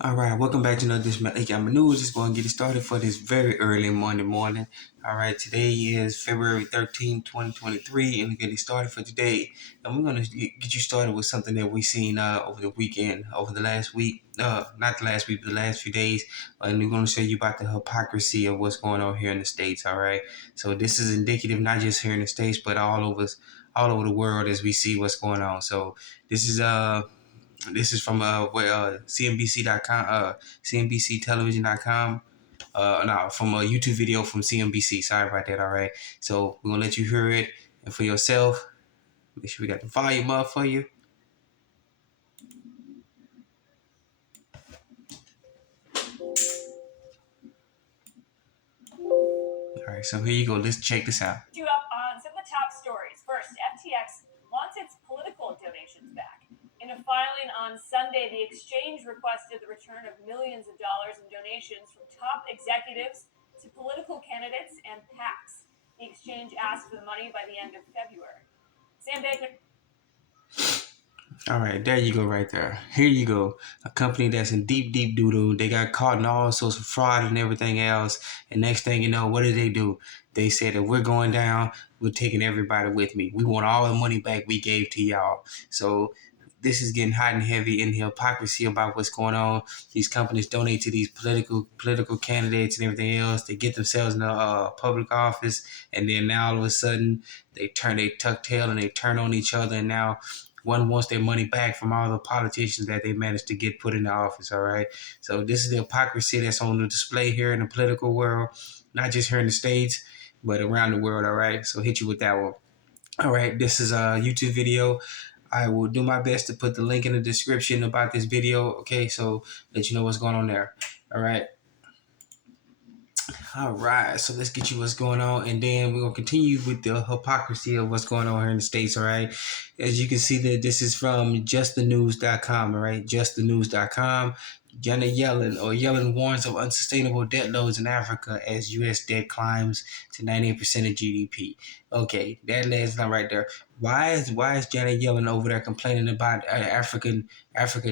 All right, welcome back to another edition of Economic News. Just going to get it started for this very early Monday morning. All right, today is February 13th, 2023, and we're getting started for today. And we're going to get you started with something that we've seen over the weekend, over the last week, not the last week, but the last few days. And we're going to show you about the hypocrisy of what's going on here in the States. All right, so this is indicative not just here in the States, but all over the world as we see what's going on. So this is from CNBC.com, CNBCtelevision.com. No, from a YouTube video from CNBC. Sorry about that. All right. So we're gonna let you hear it and for yourself. Make sure we got the volume up for you. All right. So here you go. Let's check this out. You up on some of the top stories. First, FTX wants its political donations back. In a filing on Sunday, the exchange requested the return of millions of dollars in donations from top executives to political candidates and PACs. The exchange asked for the money by the end of February. Sam Bankman. All right, there you go, right there. Here you go. A company that's in deep, deep doo-doo. They got caught in all sorts of fraud and everything else. And next thing you know, what did they do? They said that we're going down. We're taking everybody with me. We want all the money back we gave to y'all. So this is getting hot and heavy in the hypocrisy about what's going on. These companies donate to these political candidates and everything else. They get themselves in a public office, and then now all of a sudden they tuck tail and they turn on each other, and now one wants their money back from all the politicians that they managed to get put in the office. All right. So this is the hypocrisy that's on the display here in the political world, not just here in the States, but around the world. All right. So hit you with that one. All right. This is a YouTube video. I will do my best to put the link in the description about this video. Okay. So let you know what's going on there. All right. All right, so let's get you what's going on, and then we're gonna continue with the hypocrisy of what's going on here in the States. All right, as you can see, that this is from justthenews.com. All right, justthenews.com. Janet Yellen warns of unsustainable debt loads in Africa as U.S. debt climbs to 98% of GDP. Okay, that lands not right there. Why is Janet Yellen over there complaining about Africa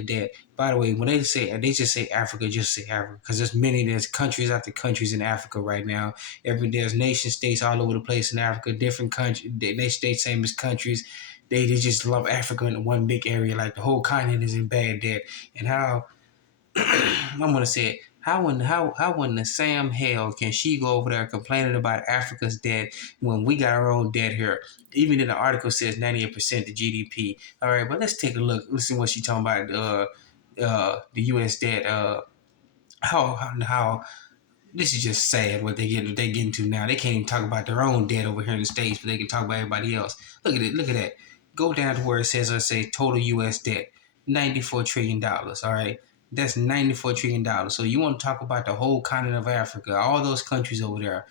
debt? By the way, when they just say Africa, just say Africa, because there's countries after countries in Africa right now. There's nation states all over the place in Africa, different countries, nation states, same as countries. They just lump Africa into one big area, like the whole continent is in bad debt. And how I'm gonna say it. How in the Sam hell can she go over there complaining about Africa's debt when we got our own debt here? Even in the article says 98% of GDP. All right, but let's take a look. Let's see what she's talking about. The U.S. debt. How this is just sad what they get into now. They can't even talk about their own debt over here in the States, but they can talk about everybody else. Look at it. Look at that. Go down to where it says, let's say, total U.S. debt, $94 trillion. All right. That's $94 trillion. So you want to talk about the whole continent of Africa, all those countries over there.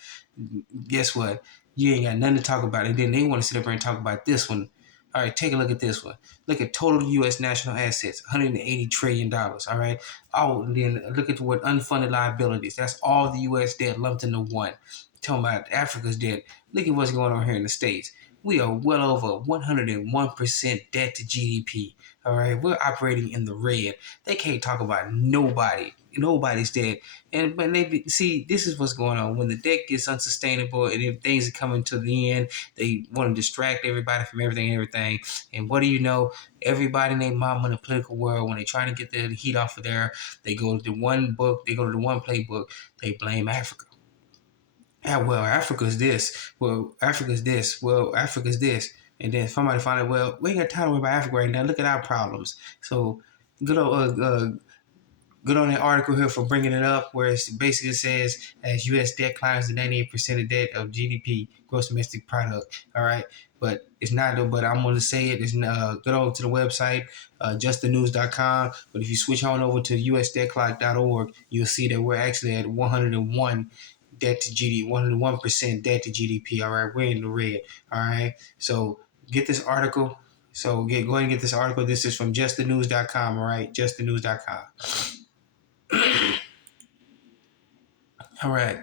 Guess what? You ain't got nothing to talk about. And then they want to sit up there and talk about this one. All right, take a look at this one. Look at total U.S. national assets, $180 trillion. All right. Oh, then look at what unfunded liabilities. That's all the U.S. debt lumped into one. Talking about Africa's debt. Look at what's going on here in the States. We are well over 101% debt to GDP. All right, we're operating in the red. They can't talk about nobody's debt. And but see, this is what's going on when the debt gets unsustainable and if things are coming to the end. They want to distract everybody from everything. And what do you know? Everybody and their mama in the political world, when they try to get the heat off of there, they go to the one book, they go to the one playbook, they blame Africa. Yeah, well, Africa's this. Well, Africa's this. Well, Africa's this. And then somebody find out, well, we ain't got time to worry about Africa right now. Look at our problems. So, good old good on that article here for bringing it up, where it basically says as U.S. debt climbs to 98% of debt of GDP, gross domestic product. All right, but it's not. But I'm going to say it. It's go over to the website, justthenews.com. But if you switch on over to usdebtclock.org, you'll see that we're actually at 101 debt to GDP, 101% debt to GDP. All right, we're in the red. All right, so get this article. So go ahead and get this article. This is from justthenews.com. All right, justthenews.com. All right.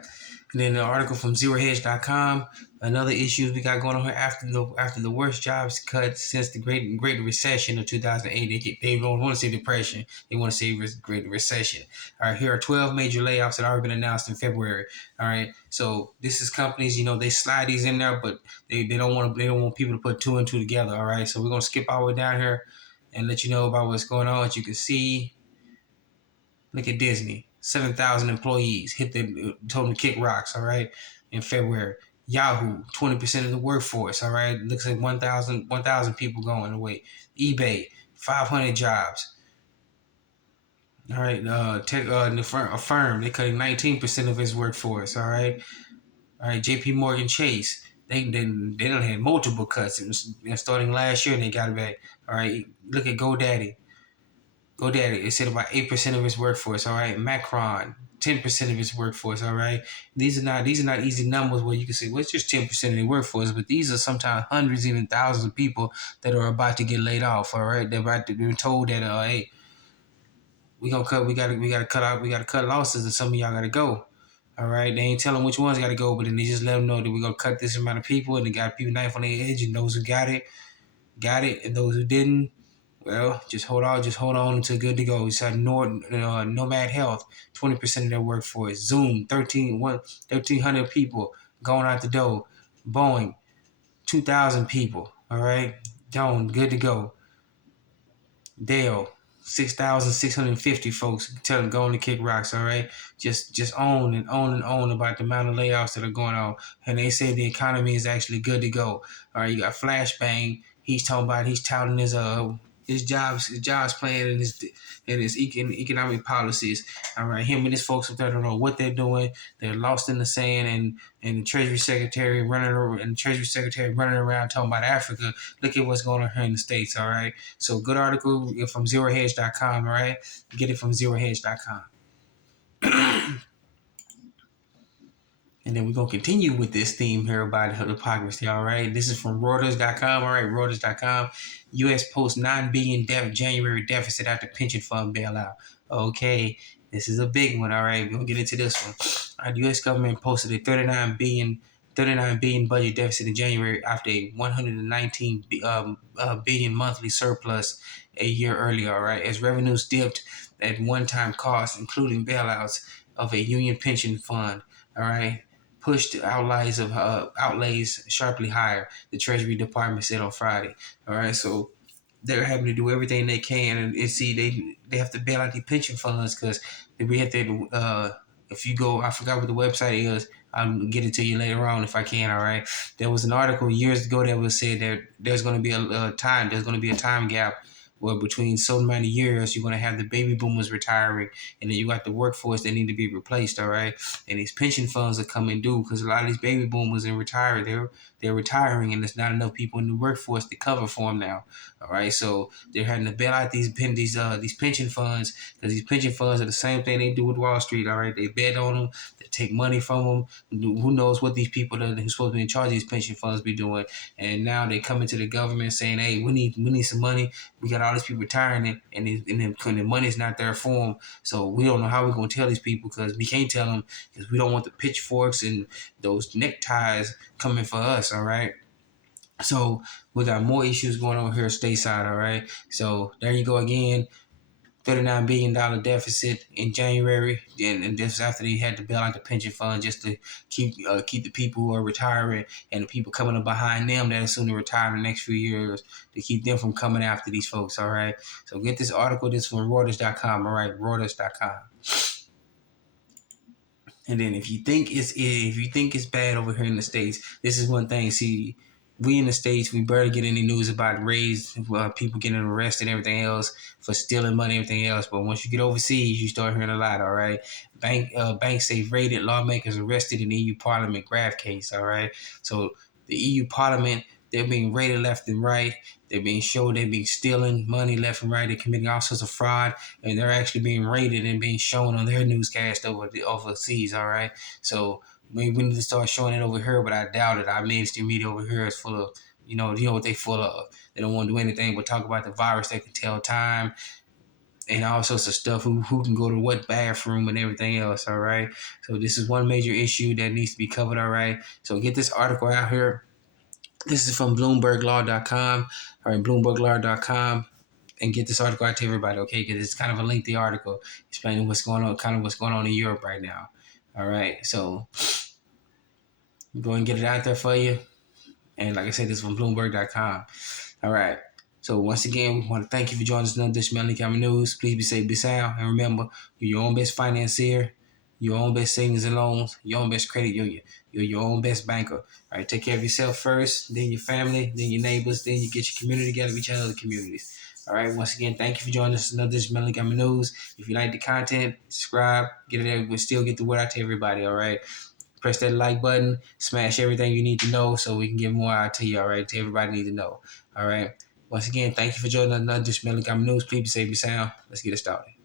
And then the article from ZeroHedge.com. Another issue we got going on here after the worst jobs cut since the Great Recession of 2008. They don't want to say depression. They want to say Great Recession. All right, here are 12 major layoffs that already been announced in February. All right, so this is companies. They slide these in there, but they don't want people to put two and two together. All right, so we're gonna skip all the way down here and let you know about what's going on. As you can see, look at Disney. 7,000 employees hit told them to kick rocks, all right, in February. Yahoo, 20% of the workforce, all right. Looks like 1,000 people going away. eBay, 500 jobs. All right, a firm, they cutting 19% of its workforce, all right. All right, JP Morgan Chase, they done had multiple cuts. It was starting last year and they got it back. All right, look at GoDaddy, it said about 8% of its workforce. All right, Macron, 10% of its workforce. All right, these are not easy numbers where you can say, well, it's just 10% of the workforce, but these are sometimes hundreds, even thousands of people that are about to get laid off. All right, they're told that, hey, we gotta cut losses, and some of y'all gotta go. All right, they ain't telling which ones gotta go, but then they just let them know that we're gonna cut this amount of people, and they got people knife on their edge, and those who got it, and those who didn't, well, just hold on until good to go. We said Nomad Health, 20% of their workforce. Zoom, 1,300 people going out the door. Boeing, 2,000 people. All right, done, good to go. Dale, 6,650 folks. Tell them going to kick rocks. All right, just own and own about the amount of layoffs that are going on. And they say the economy is actually good to go. All right, you got Flashbang. He's touting his jobs plan and his economic policies. All right, him and his folks up there don't know what they're doing. They're lost in the sand, and the Treasury Secretary running around talking about Africa. Look at what's going on here in the States. All right, so good article from ZeroHedge.com. All right, get it from ZeroHedge.com. And then we're going to continue with this theme here about hypocrisy, all right? This is from Reuters.com, all right? Reuters.com. U.S. posts $9 billion January deficit after pension fund bailout. Okay, this is a big one, all right? We're going to get into this one. All right, the U.S. government posted a $39 billion budget deficit in January after a $119 billion monthly surplus a year earlier, all right? As revenues dipped at one-time costs, including bailouts of a union pension fund, all right? Pushed outlays sharply higher, the Treasury Department said on Friday. All right, so they're having to do everything they can, and see they have to bail out the pension funds because we have to. If you go, I forgot what the website is. I'll get it to you later on if I can. All right, there was an article years ago that was said that there's going to be a time gap where between so many years you're going to have the baby boomers retiring, and then you got the workforce that need to be replaced. All right, and these pension funds are coming due because a lot of these baby boomers and they're retiring, and there's not enough people in the workforce to cover for them now. All right, so they're having to bail out these pension funds because these pension funds are the same thing they do with Wall Street. All right, they bet on them, they take money from them. Who knows what these people that are supposed to be in charge of these pension funds be doing? And now they come into the government saying, "Hey, we need some money. We got all these people retiring it, and the money's not there for them. So we don't know how we're gonna tell these people because we can't tell them because we don't want the pitchforks and those neckties coming for us." All right. So we got more issues going on here stateside, all right? So there you go again. $39 billion deficit in January, and this after they had to bail out the pension fund just to keep the people who are retiring and the people coming up behind them that are soon to retire in the next few years to keep them from coming after these folks. All right, so get this article. This from Reuters.com. All right, Reuters.com. And then if you think it's bad over here in the States, this is one thing. See, we in the States, we barely get any news about people getting arrested and everything else for stealing money and everything else. But once you get overseas, you start hearing a lot, all right? Banks say raided, lawmakers arrested in the EU Parliament Graft case, all right? So the EU Parliament, they're being raided left and right. They're being stealing money left and right. They're committing all sorts of fraud, and they're actually being rated and being shown on their newscast overseas. All right, so maybe we need to start showing it over here, but I doubt it. Our mainstream media over here is full of, you know what they full of. They don't want to do anything but talk about the virus. They can tell time. and all sorts of stuff. Who can go to what bathroom and everything else. All right. So this is one major issue that needs to be covered. All right. So get this article out here. This is from BloombergLaw.com. All right, BloombergLaw.com. And get this article out to everybody, okay? Because it's kind of a lengthy article explaining what's going on, kind of what's going on in Europe right now. All right, so go and get it out there for you. And like I said, this is from Bloomberg.com. All right. So once again, we want to thank you for joining us on this Melanie County News. Please be safe, be sound, and remember, you're your own best financier, your own best savings and loans, your own best credit union. You're your own best banker. All right, take care of yourself first, then your family, then your neighbors, then you get your community together with each other, communities. All right, once again, thank you for joining us on this Melanie County News. If you like the content, subscribe, get it there. We'll still get the word out to everybody. All right. Press that like button, smash everything you need to know so we can get more out to you, all right? To everybody need to know, all right? Once again, thank you for joining another Melanie County News. Please be safe, be sound. Let's get it started.